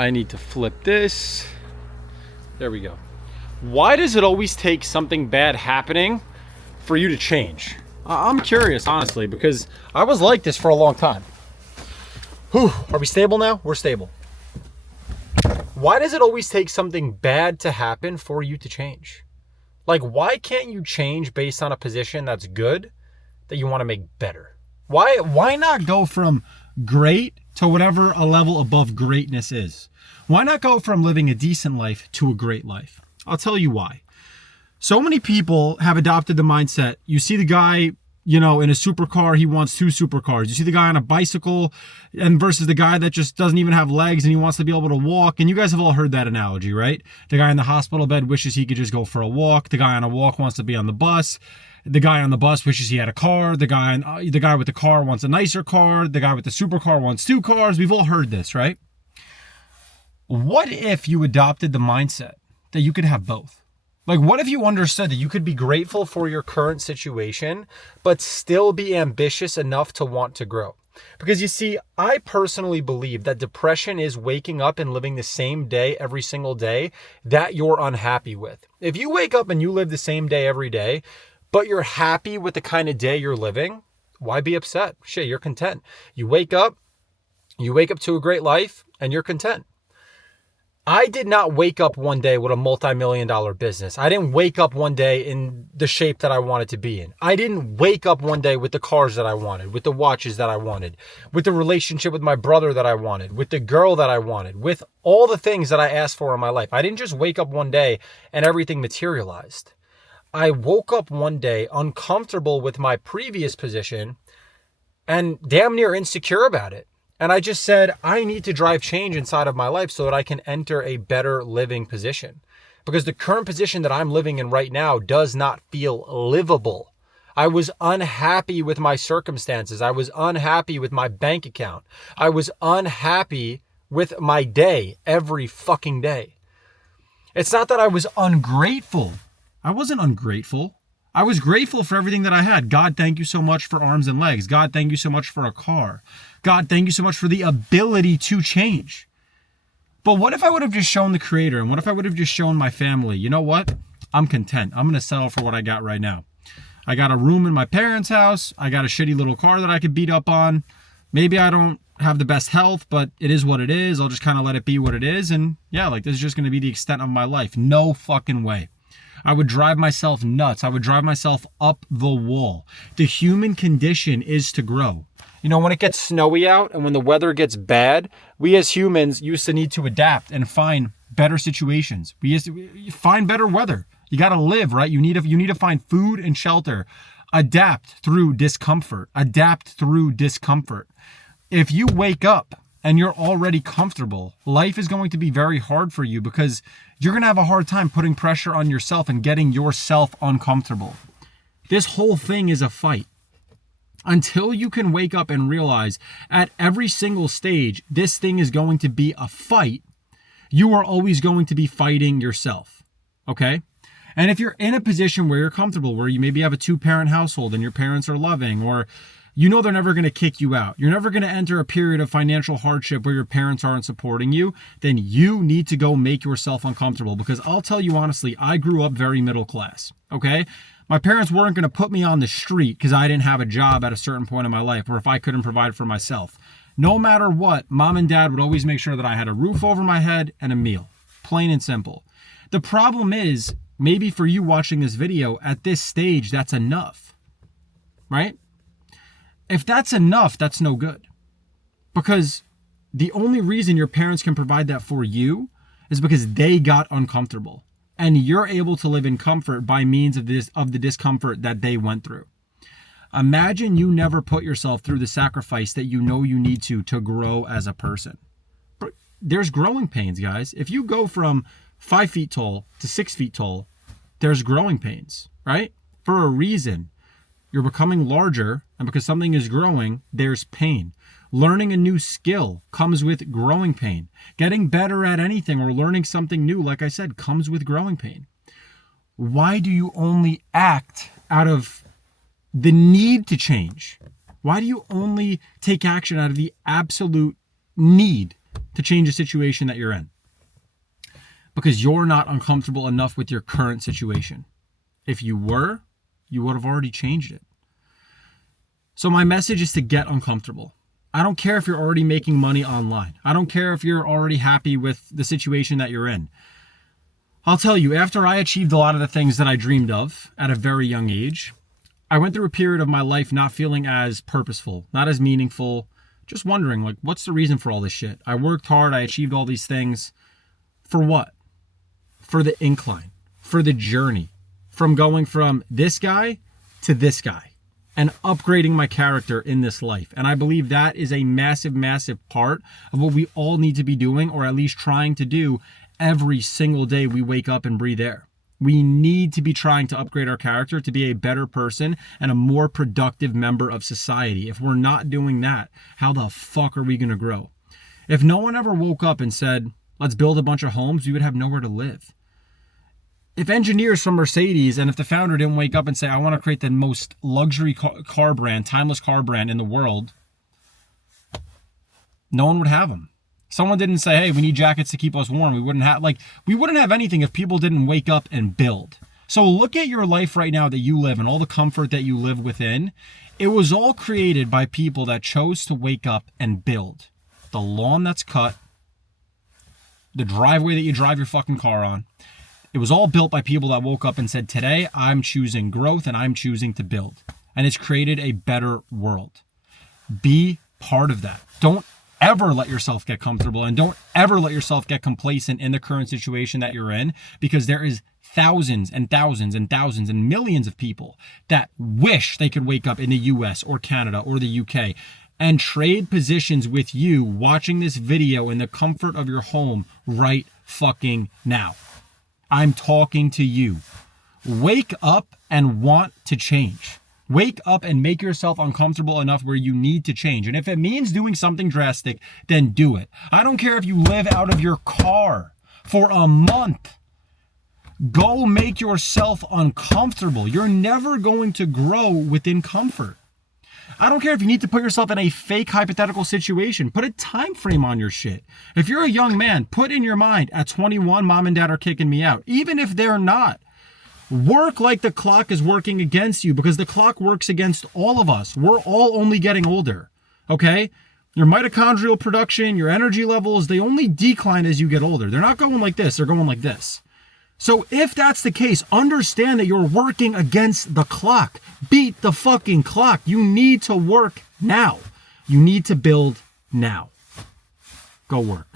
I need to flip this. There we go. Why does it always take something bad happening for you to change? I'm curious, honestly, because I was like this for a long time. Whew, are we stable now? We're stable. Why does it always take something bad to happen for you to change? Like, why can't you change based on a position that's good that you want to make better? Why not go from great to whatever a level above greatness is? Why not go from living a decent life to a great life? I'll tell you why. So many people have adopted the mindset. You see the guy, in a supercar, he wants 2 supercars. You see the guy on a bicycle and versus the guy that just doesn't even have legs and he wants to be able to walk. And you guys have all heard that analogy, right? The guy in the hospital bed wishes he could just go for a walk. The guy on a walk wants to be on the bus. The guy on the bus wishes he had a car. The guy with the car wants a nicer car. The guy with the supercar wants 2 cars. We've all heard this, right? What if you adopted the mindset that you could have both? Like, what if you understood that you could be grateful for your current situation, but still be ambitious enough to want to grow? Because you see, I personally believe that depression is waking up and living the same day every single day that you're unhappy with. If you wake up and you live the same day every day, but you're happy with the kind of day you're living, why be upset? Shit, you're content. You wake up to a great life and you're content. I did not wake up one day with a multi-million-dollar business. I didn't wake up one day in the shape that I wanted to be in. I didn't wake up one day with the cars that I wanted, with the watches that I wanted, with the relationship with my brother that I wanted, with the girl that I wanted, with all the things that I asked for in my life. I didn't just wake up one day and everything materialized. I woke up one day uncomfortable with my previous position and damn near insecure about it. And I just said, I need to drive change inside of my life so that I can enter a better living position. Because the current position that I'm living in right now does not feel livable. I was unhappy with my circumstances. I was unhappy with my bank account. I was unhappy with my day every fucking day. It's not that I was ungrateful. I wasn't ungrateful. I was grateful for everything that I had. God, thank you so much for arms and legs. God, thank you so much for a car. God, thank you so much for the ability to change. But what if I would have just shown the Creator, and what if I would have just shown my family, you know what? I'm content. I'm going to settle for what I got right now. I got a room in my parents' house. I got a shitty little car that I could beat up on. Maybe I don't have the best health, but it is what it is. I'll just kind of let it be what it is. And yeah, like this is just going to be the extent of my life. No fucking way. I would drive myself nuts. I would drive myself up the wall. The human condition is to grow. When it gets snowy out and when the weather gets bad, we as humans used to need to adapt and find better situations. We used to find better weather. You got to live, right? You need to find food and shelter. Adapt through discomfort. Adapt through discomfort. If you wake up and you're already comfortable, life is going to be very hard for you because you're going to have a hard time putting pressure on yourself and getting yourself uncomfortable. This whole thing is a fight. Until you can wake up and realize at every single stage, this thing is going to be a fight, you are always going to be fighting yourself. Okay? And if you're in a position where you're comfortable, where you maybe have a 2-parent household and your parents are loving, or they're never going to kick you out. You're never going to enter a period of financial hardship where your parents aren't supporting you. Then you need to go make yourself uncomfortable. Because I'll tell you honestly, I grew up very middle class. Okay? My parents weren't going to put me on the street because I didn't have a job at a certain point in my life or if I couldn't provide for myself. No matter what, mom and dad would always make sure that I had a roof over my head and a meal. Plain and simple. The problem is, maybe for you watching this video, at this stage, that's enough. Right? If that's enough, that's no good. Because the only reason your parents can provide that for you is because they got uncomfortable. And you're able to live in comfort by means of the discomfort that they went through. Imagine you never put yourself through the sacrifice that you know you need to grow as a person. But there's growing pains, guys. If you go from 5 feet tall to 6 feet tall, there's growing pains, right? For a reason. You're becoming larger, and because something is growing, there's pain. Learning a new skill comes with growing pain. Getting better at anything or learning something new, like I said, comes with growing pain. Why do you only act out of the need to change? Why do you only take action out of the absolute need to change the situation that you're in. Because you're not uncomfortable enough with your current situation. If you were, you would have already changed it. So my message is to get uncomfortable. I don't care if you're already making money online. I don't care if you're already happy with the situation that you're in. I'll tell you, after I achieved a lot of the things that I dreamed of at a very young age, I went through a period of my life not feeling as purposeful, not as meaningful, just wondering, like, what's the reason for all this shit? I worked hard, I achieved all these things. For what? For the incline, for the journey, from going from this guy to this guy and upgrading my character in this life. And I believe that is a massive, massive part of what we all need to be doing, or at least trying to do every single day we wake up and breathe air. We need to be trying to upgrade our character to be a better person and a more productive member of society. If we're not doing that, how the fuck are we going to grow? If no one ever woke up and said, let's build a bunch of homes, we would have nowhere to live. If engineers from Mercedes and if the founder didn't wake up and say, I want to create the most luxury car brand, timeless car brand in the world, no one would have them. Someone didn't say, hey, we need jackets to keep us warm. We wouldn't have anything if people didn't wake up and build. So look at your life right now that you live and all the comfort that you live within. It was all created by people that chose to wake up and build. The lawn that's cut, the driveway that you drive your fucking car on. It was all built by people that woke up and said, today I'm choosing growth and I'm choosing to build. And it's created a better world. Be part of that. Don't ever let yourself get comfortable, and don't ever let yourself get complacent in the current situation that you're in, because there is thousands and thousands and thousands and millions of people that wish they could wake up in the US or Canada or the UK and trade positions with you watching this video in the comfort of your home right fucking now. I'm talking to you. Wake up and want to change. Wake up and make yourself uncomfortable enough where you need to change. And if it means doing something drastic, then do it. I don't care if you live out of your car for a month. Go make yourself uncomfortable. You're never going to grow within comfort. I don't care if you need to put yourself in a fake hypothetical situation. Put a time frame on your shit. If you're a young man, put in your mind, at 21, mom and dad are kicking me out. Even if they're not. Work like the clock is working against you, because the clock works against all of us. We're all only getting older, okay? Your mitochondrial production, your energy levels, they only decline as you get older. They're not going like this, they're going like this. So if that's the case, understand that you're working against the clock. Beat the fucking clock. You need to work now. You need to build now. Go work.